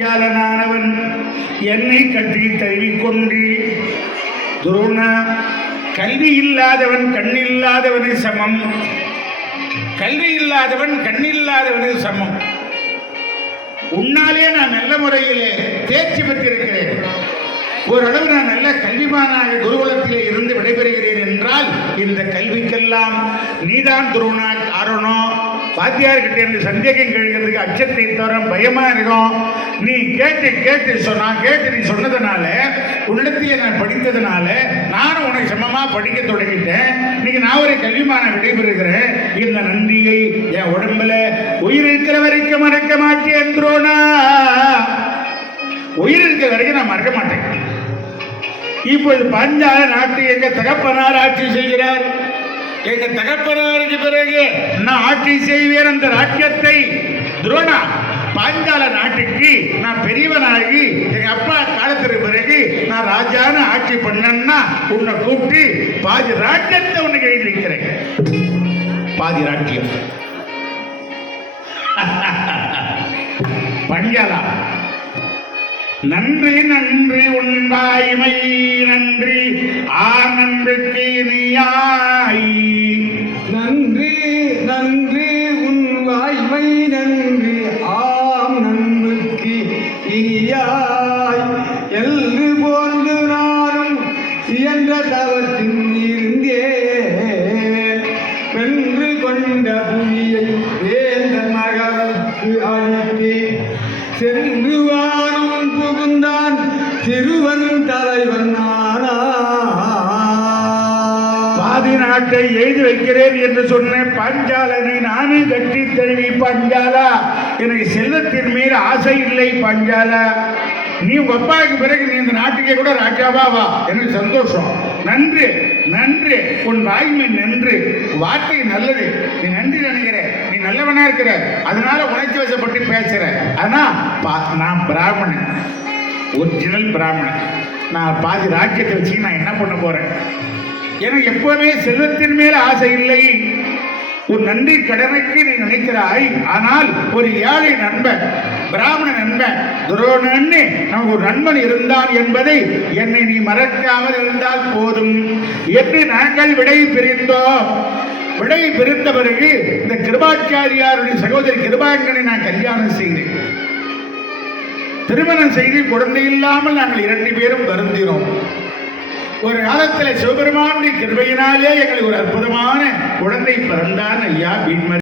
பாஞ்சாலனானவன் என்னை கட்டி தழுவிக்கொண்டு, துரோணா, கல்வி இல்லாதவன் கண்ணில்லாதவனு சமம், கல்வி இல்லாதவன் கண்ணில்லாதவனு சமம். உன்னாலே நான் நல்ல முறையிலே தேர்ச்சி பெற்றிருக்கிறேன். ஓரளவு நான் நல்ல கல்விமானாக குருகுலத்திலே இருந்து விடைபெறுகிறேன் என்றால் இந்த கல்விக்கெல்லாம் நீதான் துரோணா காரணம். வாத்தியார்கிட்ட இருந்து சந்தேகம் கழிக்கிறதுக்கு அச்சத்தை தவிர பயமா இருக்கும். நீ கேட்டு நீ சொன்னதுனால, உன்னிடத்திலே நான் படித்ததுனால நானும் உனக்கு சமமா படிக்க தொடங்கிட்டேன். இன்னைக்கு நான் ஒரு கல்விமான விடைபெறுகிறேன். இந்த நன்றியை என் உடம்புல உயிர் இருக்கிற வரைக்கும் மறக்க மாட்டேன் துரோணா. உயிர் இருக்கிற வரைக்கும் நான் மறக்க மாட்டேன். இப்போது பாஞ்சால நாட்டு எங்க தகப்பனார் ஆட்சி செய்கிறார். எங்க தகப்பனாருக்கு பிறகு நான் ஆட்சி செய்வேன். அந்த ராஜ்யத்தை துரோணா, பாஞ்சால நாட்டுக்கு நான் பெரியவனாகி எங்க அப்பா காலத்திற்கு பிறகு நான் ராஜான ஆட்சி பண்ணா உன்னை கூப்பிட்டு பாதி ராஜ்யத்தை உனக்கு எழுதி வைக்கிறேன். பாதி ராஜ்யம். பாஞ்சாலா, நன்றி நன்றி உன் வாய்மை நன்றி நன்றிக்கு இனியாய். நன்றி நன்றி உன் வாய்மை நன்றி நன்றிக்கு இனியாய். எல்லு போன்று நானும் இயன்ற தவத்தின் இருந்தேன். வென்று கொண்ட புவியை வேந்த மகனுக்கு அளித்தே சென்று வானும் புகுந்தான் சிறுவன் தலைவன் ஆனா. பாதி நாட்டை எழுதி வைக்கிறேன் என்று சொன்ன பாஞ்சாலனை நானே கட்டி தழுவி, பாஞ்சாலா, எனக்கு செல்வத்தின் மீது ஆசை இல்லை பாஞ்சாலா. நீ உங்க அப்பாவுக்கு பிறகு நீ இந்த நாட்டுக்கே கூட ராஜாவா வா, எனக்கு சந்தோஷம். நன்று நன்று உன் வாய்மை நன்று. வார்த்தை நல்லது. நீ நன்றி நினைக்கிற, நீ நல்லவனா இருக்கிற, அதனால உணர்ச்சி வசப்பட்டு பேசுற. ஆனா நான் பிராமணன், ஒரிஜினல் பிராமணன். நான் பாதி ராஜ்யத்தை வச்சு நான் என்ன பண்ண போறேன்? எனக்கு எப்பவுமே செல்வத்தின் மேல ஆசை இல்லை. ஒரு நன்றி கடனுக்கு நீ நினைக்கிறாய். ஆனால் ஒரு ஏழை நண்பன், பிராமண நண்பன் துரோணன்னு நமக்கு ஒரு நண்பன் இருந்தான் என்பதை என்னை நீ மறக்காமல் இருந்தால் போதும் என்று நாங்கள் விடை பிரிந்தோம். விடை பிரிந்த பிறகு இந்த கிருபாச்சாரியாருடைய சகோதரி கிருபாங்கனை நான் கல்யாணம் செய்தேன். திருமணம் செய்து குழந்தை இல்லாமல் நாங்கள் 2 பேரும் வருந்தினோம். ஒரு காலத்தில் சிவபெருமானுடைய கிருபையினாலே எங்களுக்கு ஒரு அற்புதமான குழந்தை பிறந்தான் ஐயா.